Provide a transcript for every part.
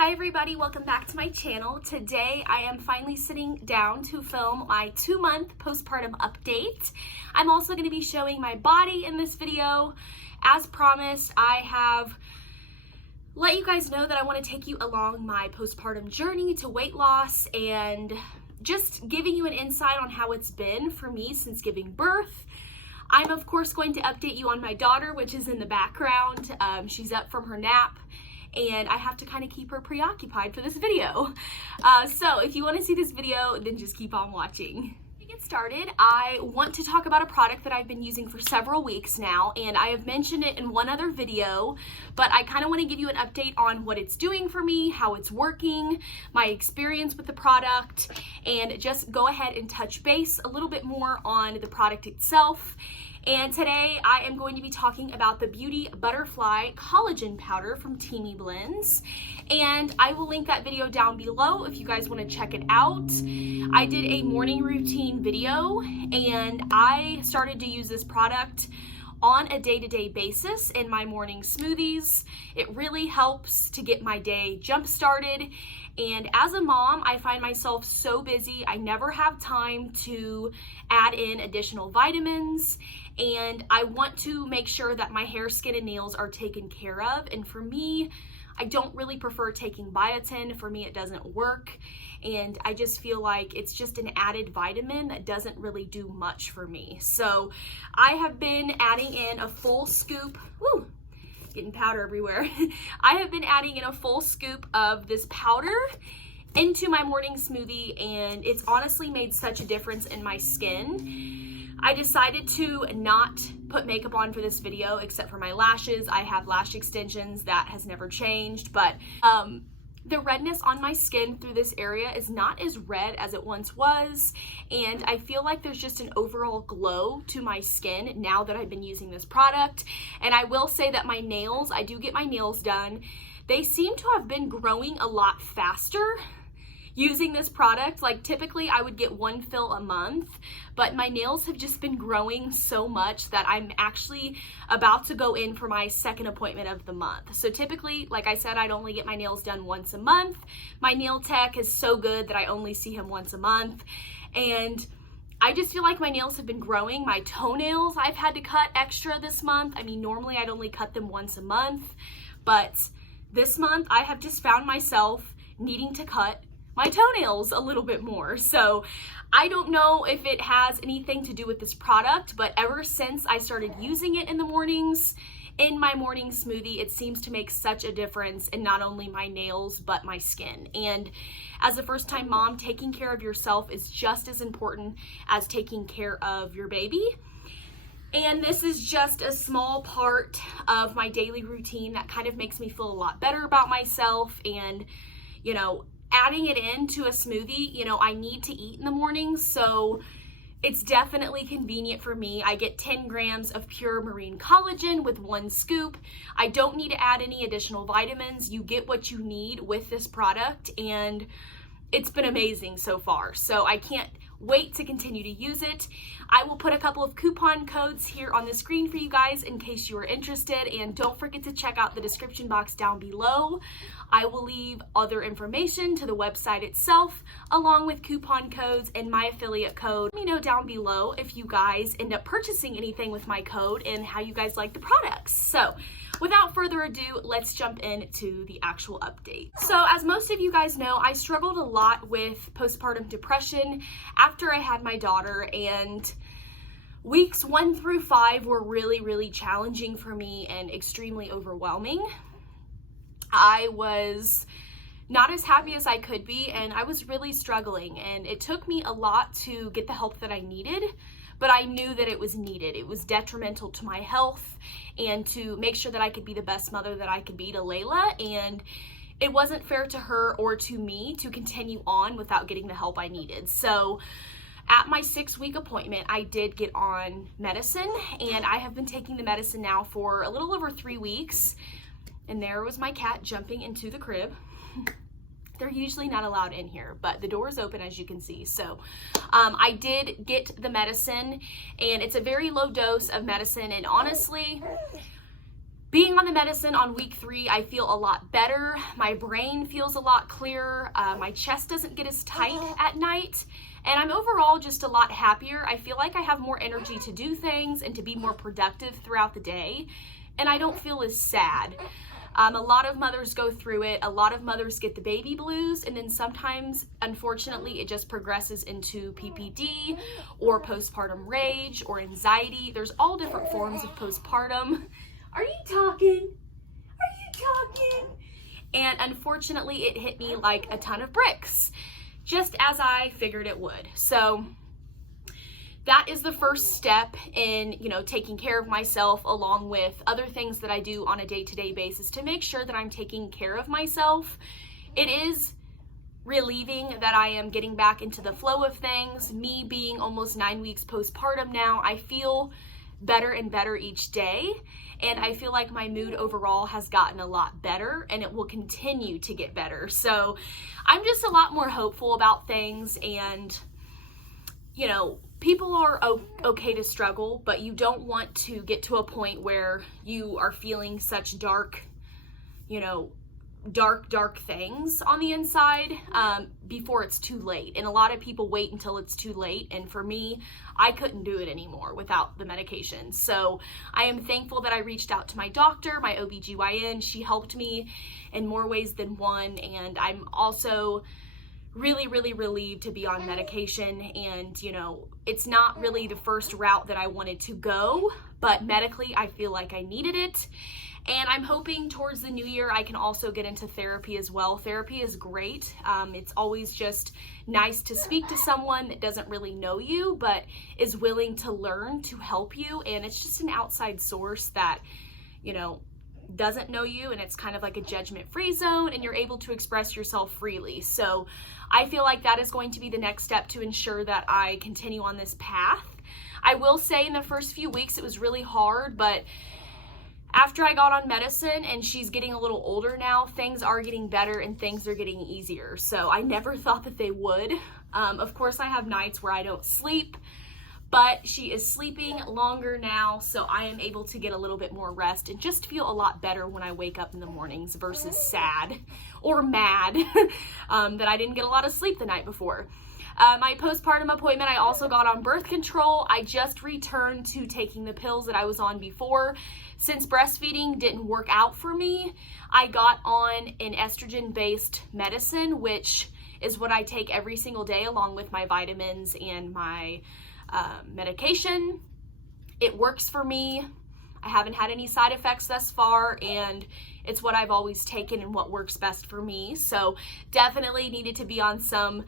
Hi everybody, welcome back to my channel. Today I am finally sitting down to film my 2-month postpartum update. I'm also going to be showing my body in this video. As promised, I have let you guys know that I want to take you along my postpartum journey to weight loss and just giving you an insight on how it's been for me since giving birth. I'm of course going to update you on my daughter, which is in the background. She's up from her nap, and I have to kind of keep her preoccupied for this video. So if you want to see this video, then just keep on watching. To get started, I want to talk about a product that I've been using for several weeks now, and I have mentioned it in one other video, but I kind of want to give you an update on what it's doing for me, how it's working, my experience with the product, and just go ahead and touch base a little bit more on the product itself. And today I am going to be talking about the Beauty Butterfly Collagen Powder from TEAMI Blends. And I will link that video down below if you guys want to check it out. I did a morning routine video and I started to use this product on a day-to-day basis in my morning smoothies. It really helps to get my day jump-started. And as a mom, I find myself so busy, I never have time to add in additional vitamins. And I want to make sure that my hair, skin, and nails are taken care of. And for me, I don't really prefer taking biotin. For me, it doesn't work. And I just feel like it's just an added vitamin that doesn't really do much for me. So I have been adding in a full scoop, getting powder everywhere. I have been adding in a full scoop of this powder into my morning smoothie, and it's honestly made such a difference in my skin. I decided to not put makeup on for this video except for my lashes. I have lash extensions, that has never changed, but the redness on my skin through this area is not as red as it once was, and I feel like there's just an overall glow to my skin now that I've been using this product. And I will say that my nails, I do get my nails done, they seem to have been growing a lot faster using this product. Like typically I would get one fill a month, but my nails have just been growing so much that I'm actually about to go in for my second appointment of the month. So typically, like I said, I'd only get my nails done once a month. My nail tech is so good that I only see him once a month. And I just feel like my nails have been growing. My toenails, I've had to cut extra this month. I mean, normally I'd only cut them once a month, but this month I have just found myself needing to cut my toenails a little bit more. So I don't know if it has anything to do with this product, but ever since I started using it in the mornings, in my morning smoothie, it seems to make such a difference in not only my nails, but my skin. And as a first-time mom, taking care of yourself is just as important as taking care of your baby. And this is just a small part of my daily routine that kind of makes me feel a lot better about myself. And, you know, adding it into a smoothie, you know, I need to eat in the morning, so it's definitely convenient for me. I get 10 grams of pure marine collagen with 1 scoop. I don't need to add any additional vitamins. You get what you need with this product, and it's been amazing so far. So I can't wait to continue to use it. I will put a couple of coupon codes here on the screen for you guys in case you are interested, and don't forget to check out the description box down below. I will leave other information to the website itself along with coupon codes and my affiliate code. Let me know down below if you guys end up purchasing anything with my code and how you guys like the products. So without further ado, let's jump into the actual update. So as most of you guys know, I struggled a lot with postpartum depression after I had my daughter, and weeks 1 through 5 were really challenging for me and extremely overwhelming. I was not as happy as I could be, and I was really struggling, and it took me a lot to get the help that I needed, but I knew that it was needed. It was detrimental to my health and to make sure that I could be the best mother that I could be to Layla, and it wasn't fair to her or to me to continue on without getting the help I needed. So at my 6-week appointment, I did get on medicine, and I have been taking the medicine now for a little over 3 weeks. And there was my cat jumping into the crib. They're usually not allowed in here, but the door is open, as you can see. So I did get the medicine, and it's a very low dose of medicine. And honestly, Being on the medicine on week 3, I feel a lot better. My brain feels a lot clearer. My chest doesn't get as tight at night. And I'm overall just a lot happier. I feel like I have more energy to do things and to be more productive throughout the day. And I don't feel as sad. A lot of mothers go through it. A lot of mothers get the baby blues, and then sometimes, unfortunately, it just progresses into PPD or postpartum rage or anxiety. There's all different forms of postpartum. Are you talking? Are you talking? And unfortunately, it hit me like a ton of bricks, just as I figured it would. So that is the first step in, taking care of myself, along with other things that I do on a day-to-day basis to make sure that I'm taking care of myself. It is relieving that I am getting back into the flow of things. Me being almost 9 weeks postpartum now, I feel better and better each day. And I feel like my mood overall has gotten a lot better, and it will continue to get better. So I'm just a lot more hopeful about things, and people are okay to struggle, but you don't want to get to a point where you are feeling such dark things on the inside before it's too late. And a lot of people wait until it's too late. And for me, I couldn't do it anymore without the medication. So I am thankful that I reached out to my doctor, my OBGYN. She helped me in more ways than one. And I'm also really, really relieved to be on medication. And, it's not really the first route that I wanted to go, but medically, I feel like I needed it. And I'm hoping towards the new year, I can also get into therapy as well. Therapy is great. It's always just nice to speak to someone that doesn't really know you, but is willing to learn to help you. And it's just an outside source that, doesn't know you, and it's kind of like a judgment-free zone, and you're able to express yourself freely. So I feel like that is going to be the next step to ensure that I continue on this path. I will say in the first few weeks it was really hard, but after I got on medicine and she's getting a little older now, things are getting better and things are getting easier. So I never thought that they would. Of course, I have nights where I don't sleep, but she is sleeping longer now, so I am able to get a little bit more rest and just feel a lot better when I wake up in the mornings versus sad or mad that I didn't get a lot of sleep the night before. My postpartum appointment, I also got on birth control. I just returned to taking the pills that I was on before. Since breastfeeding didn't work out for me, I got on an estrogen-based medicine, which is what I take every single day along with my vitamins and my medication. It works for me. I haven't had any side effects thus far, and it's what I've always taken and what works best for me. So definitely needed to be on some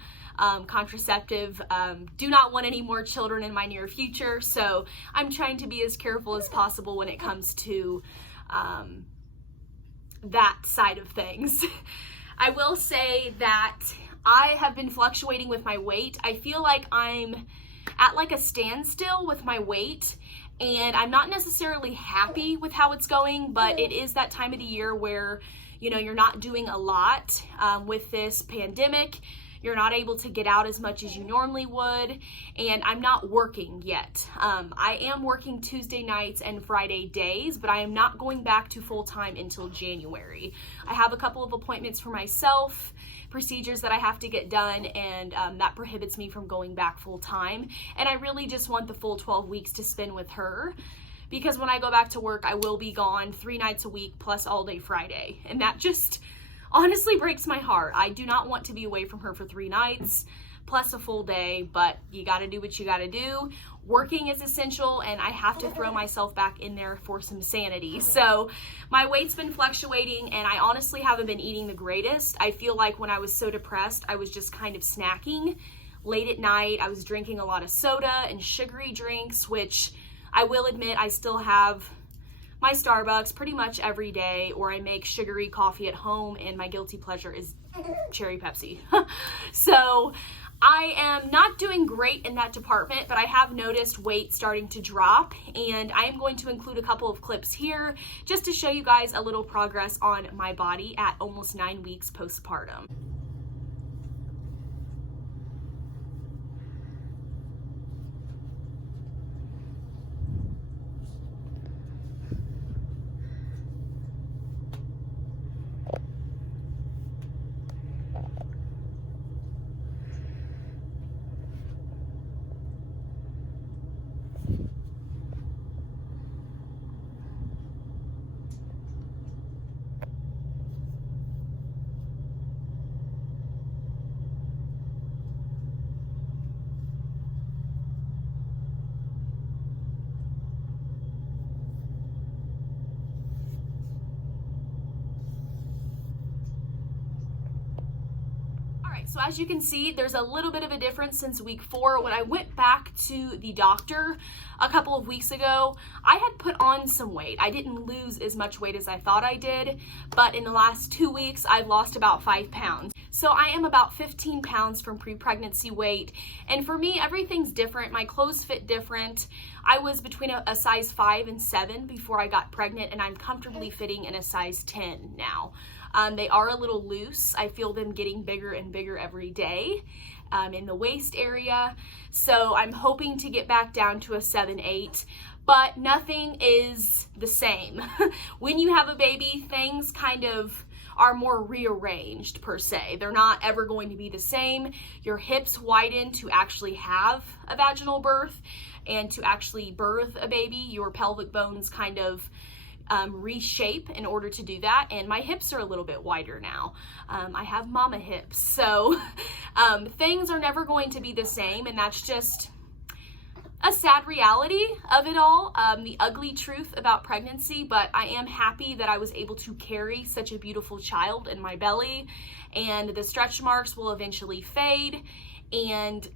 contraceptive. Do not want any more children in my near future, so I'm trying to be as careful as possible when it comes to that side of things. I will say that I have been fluctuating with my weight. I feel like I'm at like a standstill with my weight, and I'm not necessarily happy with how it's going, but it is that time of the year where, you're not doing a lot with this pandemic. You're not able to get out as much as you normally would, and I'm not working yet. I am working Tuesday nights and Friday days, but I am not going back to full-time until January. I have a couple of appointments for myself, procedures that I have to get done, and that prohibits me from going back full-time. And I really just want the full 12 weeks to spend with her, because when I go back to work, I will be gone 3 nights a week plus all day Friday, and that just honestly breaks my heart. I do not want to be away from her for 3 nights plus a full day, but you gotta do what you gotta do. Working is essential, and I have to throw myself back in there for some sanity. So my weight's been fluctuating, and I honestly haven't been eating the greatest. I feel like when I was so depressed, I was just kind of snacking late at night. I was drinking a lot of soda and sugary drinks, which I will admit I still have my Starbucks pretty much every day, or I make sugary coffee at home, and my guilty pleasure is cherry Pepsi. So I am not doing great in that department, but I have noticed weight starting to drop, and I am going to include a couple of clips here just to show you guys a little progress on my body at almost 9 weeks postpartum. Alright, so as you can see, there's a little bit of a difference since week 4. When I went back to the doctor a couple of weeks ago, I had put on some weight. I didn't lose as much weight as I thought I did, but in the last 2 weeks, I've lost about 5 pounds. So I am about 15 pounds from pre-pregnancy weight, and for me, everything's different. My clothes fit different. I was between a size 5 and 7 before I got pregnant, and I'm comfortably fitting in a size 10 now. They are a little loose. I feel them getting bigger and bigger every day in the waist area. So I'm hoping to get back down to a 7-8, but nothing is the same. When you have a baby, things kind of are more rearranged per se. They're not ever going to be the same. Your hips widen to actually have a vaginal birth, and to actually birth a baby, your pelvic bones kind of reshape in order to do that, and my hips are a little bit wider now. I have mama hips, so things are never going to be the same, and that's just a sad reality of it all, the ugly truth about pregnancy. But I am happy that I was able to carry such a beautiful child in my belly, and the stretch marks will eventually fade, and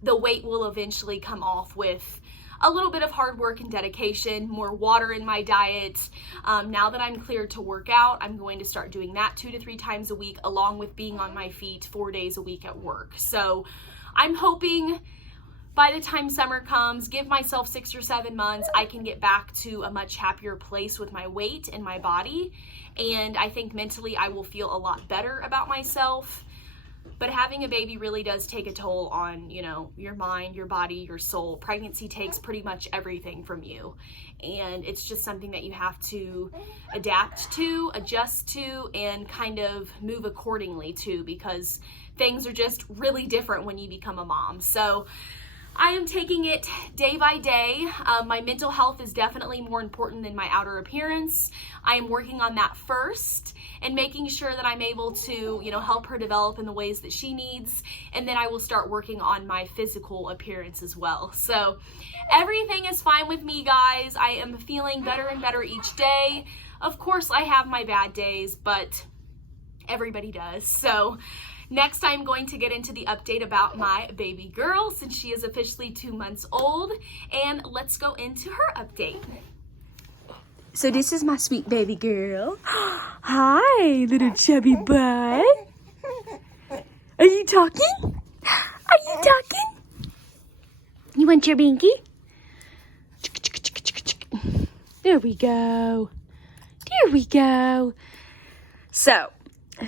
the weight will eventually come off with a little bit of hard work and dedication, more water in my diet. Now that I'm cleared to work out, I'm going to start doing that 2 to 3 times a week, along with being on my feet 4 days a week at work. So I'm hoping by the time summer comes, give myself 6 or 7 months, I can get back to a much happier place with my weight and my body. And I think mentally I will feel a lot better about myself. But having a baby really does take a toll on, you know, your mind, your body, your soul. Pregnancy takes pretty much everything from you. And it's just something that you have to adapt to, adjust to, and kind of move accordingly to, because things are just really different when you become a mom. So I am taking it day by day. My mental health is definitely more important than my outer appearance. I am working on that first and making sure that I'm able to, you know, help her develop in the ways that she needs. And then I will start working on my physical appearance as well. So everything is fine with me, guys. I am feeling better and better each day. Of course, I have my bad days, but everybody does. So next, I'm going to get into the update about my baby girl, since she is officially 2 months old, and let's go into her update. So this is my sweet baby girl. Hi, little chubby bud. Are you talking? Are you talking? You want your binky? There we go. There we go. So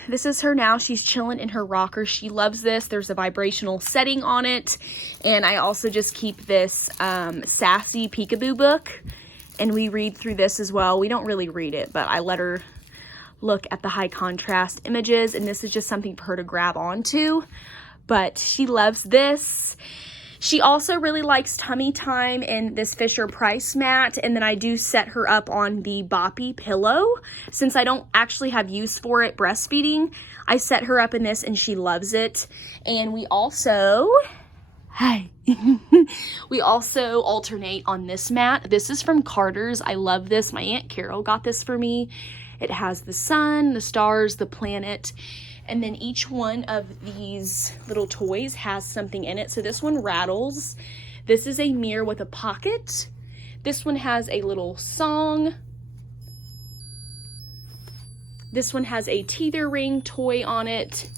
this is her now. She's chilling in her rocker. She loves this. There's a vibrational setting on it. And I also just keep this sassy peekaboo book, and we read through this as well. We don't really read it, but I let her look at the high contrast images, and this is just something for her to grab onto. But she loves this. She also really likes Tummy Time and this Fisher-Price mat, and then I do set her up on the Boppy pillow. Since I don't actually have use for it breastfeeding, I set her up in this and she loves it. And we also, we also alternate on this mat. This is from Carter's. I love this. My Aunt Carol got this for me. It has the sun, the stars, the planet, and then each one of these little toys has something in it. So this one rattles. This is a mirror with a pocket. This one has a little song. This one has a teether ring toy on it.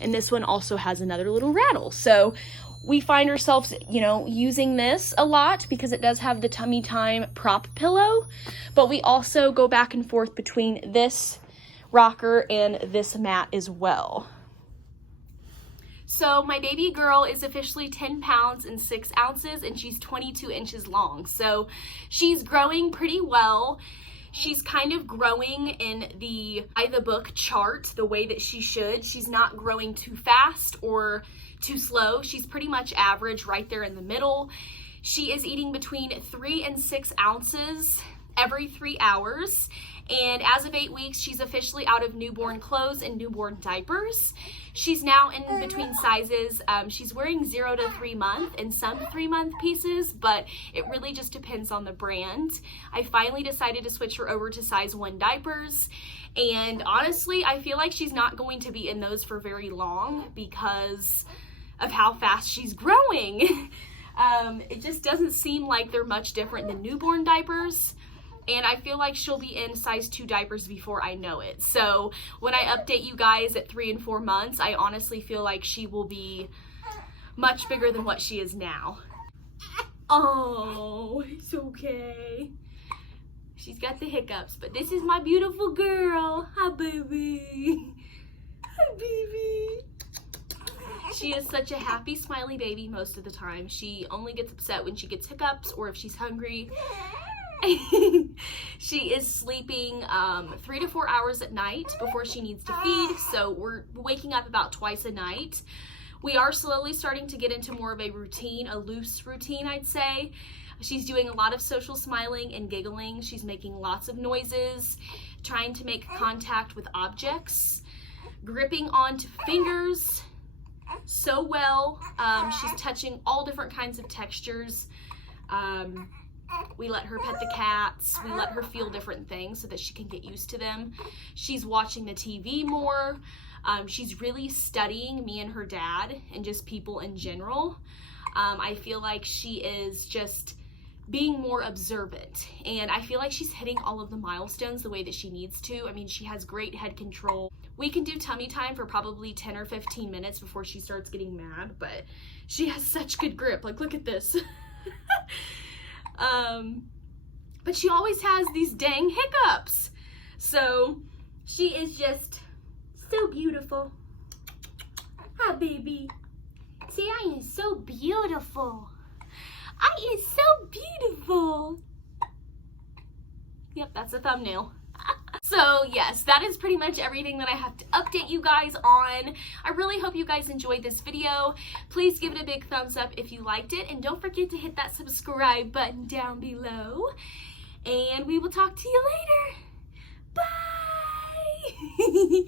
And this one also has another little rattle. So we find ourselves, you know, using this a lot because it does have the Tummy Time prop pillow. But we also go back and forth between this rocker and this mat as well. So my baby girl is officially 10 pounds and 6 ounces, and she's 22 inches long. So she's growing pretty well. She's kind of growing in the by the book chart the way that she should. She's not growing too fast or too slow. She's pretty much average right there in the middle. She is eating between 3 and 6 ounces every 3 hours. And as of 8 weeks, she's officially out of newborn clothes and newborn diapers. She's now in between sizes. She's wearing 0 to 3 month and some 3-month pieces, but it really just depends on the brand. I finally decided to switch her over to size 1 diapers, And honestly, I feel like she's not going to be in those for very long because of how fast she's growing. It just doesn't seem like they're much different than newborn diapers. And I feel like she'll be in size 2 diapers before I know it. So when I update you guys at 3 and 4 months, I honestly feel like she will be much bigger than what she is now. Oh, it's okay. She's got the hiccups, but this is my beautiful girl. Hi, baby. Hi, baby. She is such a happy, smiley baby most of the time. She only gets upset when she gets hiccups or if she's hungry. She is sleeping 3 to 4 hours at night before she needs to feed, so we're waking up about twice a night. We are slowly starting to get into more of a routine, a loose routine, I'd say. She's doing a lot of social smiling and giggling. She's making lots of noises, trying to make contact with objects, gripping onto fingers so well. She's touching all different kinds of textures. We let her pet the cats. We let her feel different things so that she can get used to them. She's watching the TV more. She's really studying me and her dad and just people in general. I feel like she is just being more observant, and I feel like she's hitting all of the milestones the way that she needs to. I mean, she has great head control. We can do tummy time for probably 10 or 15 minutes before she starts getting mad, but she has such good grip. Like, look at this. But she always has these dang hiccups. So she is just so beautiful. Hi, baby. See, I am so beautiful. I am so beautiful. Yep, that's a thumbnail. So yes, that is pretty much everything that I have to update you guys on. I really hope you guys enjoyed this video. Please give it a big thumbs up if you liked it, and don't forget to hit that subscribe button down below. And we will talk to you later. Bye!